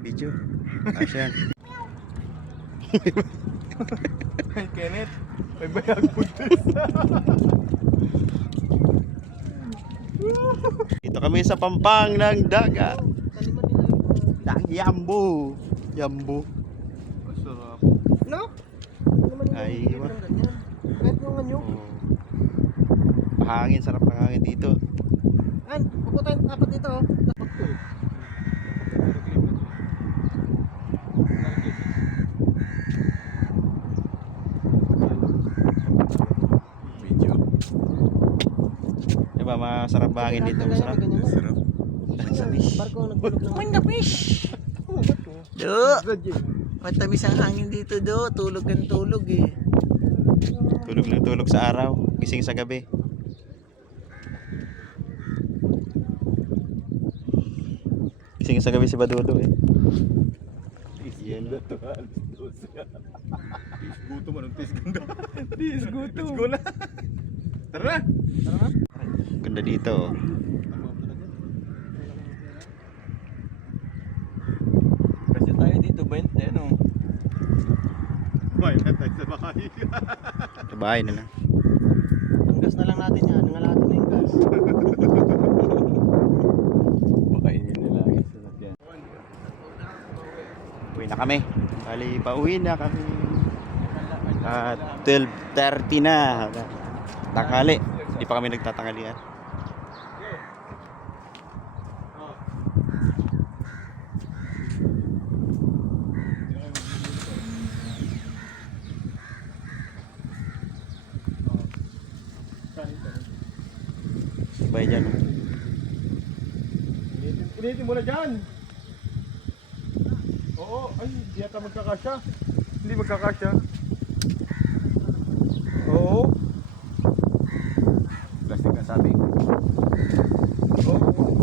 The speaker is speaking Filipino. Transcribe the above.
Video. Asyan. Ay, Kenneth, may bayag puntis. Dito kami sa pampang ng dagat. Yambo. Yambo. Masarap. No? Ay, iwa. Kahit yung anyo. Oh. Hangin, sarap ng hangin dito. An, pupunta tayo apat dito oh. Video. Diba, masarap ba hangin dito? Masarap. Masarap. Sa fish. Barko nagtulog ng When the fish. Do. Matamis ang hangin dito do. Tulog kan tulog eh. Tulog lang tulog sa araw. Gising sa gabi. Gising sa gabi si Badudo eh. Yan. Gutom, anong tis ganda? Tis gutom. Let's go na. Tara na. Tara na. Ganda dito. Oh. Kasi tayo dito 20, ano? Bay, tayo sa bahay. Sa bahay na lang. Ang gas na lang natin yan. Nangalatan na yung gas. Pakainin nila ang sasakyan. Uwi na kami. Bali, pauwi na kami. At 12:30 na. Tanghali. Hindi pa kami nagtatanghalian. Sabay dyan. Initin mo na dyan. Oo, ay, hindi yata magkakasya. Hindi magkakasya.